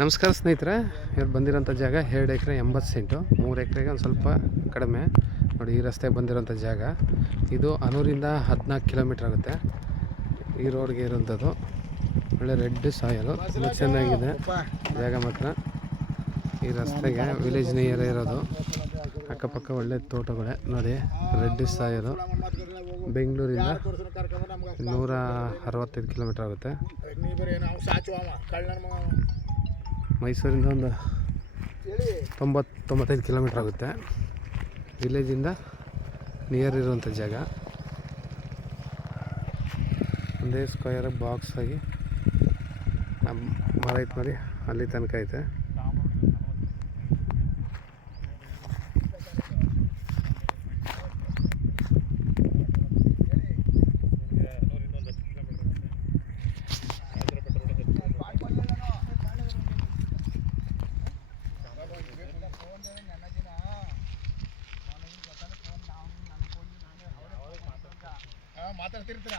ನಮಸ್ಕಾರ ಸ್ನೇಹಿತರೆ, ಇವ್ರು ಬಂದಿರೋಂಥ ಜಾಗ 2 ಎಕರೆ 80 ಸೆಂಟು, 3 ಎಕರೆಗೆ ಒಂದು ಸ್ವಲ್ಪ ಕಡಿಮೆ. ನೋಡಿ, ಈ ರಸ್ತೆಗೆ ಬಂದಿರೋಂಥ ಜಾಗ ಇದು ಅನೂರಿಂದ 14 ಕಿಲೋಮೀಟ್ರ್ ಆಗುತ್ತೆ. ಈ ರೋಡ್ಗೆ ಇರೋಂಥದ್ದು ಒಳ್ಳೆ ರೆಡ್ ಸಾಯಲು ತುಂಬ ಚೆನ್ನಾಗಿದೆ ಜಾಗ ಮಾತ್ರ. ಈ ರಸ್ತೆಗೆ ವಿಲೇಜ್ ನಿಯರ್ ಇರೋದು, ಅಕ್ಕಪಕ್ಕ ಒಳ್ಳೆ ತೋಟಗಳೇ. ನೋಡಿ, ರೆಡ್ ಸಾಯಲು ಬೆಂಗಳೂರಿಂದ 165 ಕಿಲೋಮೀಟ್ರ್ ಆಗುತ್ತೆ. ಮೈಸೂರಿಂದ ಒಂದು 90-95 ಕಿಲೋಮೀಟ್ರ್ ಆಗುತ್ತೆ. ವಿಲೇಜಿಂದ ನಿಯರ್ ಇರುವಂಥ ಜಾಗ. ಒಂದೇ ಸ್ಕ್ವೇರ್ ಬಾಕ್ಸ್ ಆಗಿ ಮರ ಐತೆ ನೋಡಿ, ಅಲ್ಲಿ ತನಕ ಐತೆ. ಮಾತಾಡ್ತಿರ್ತೀರಾ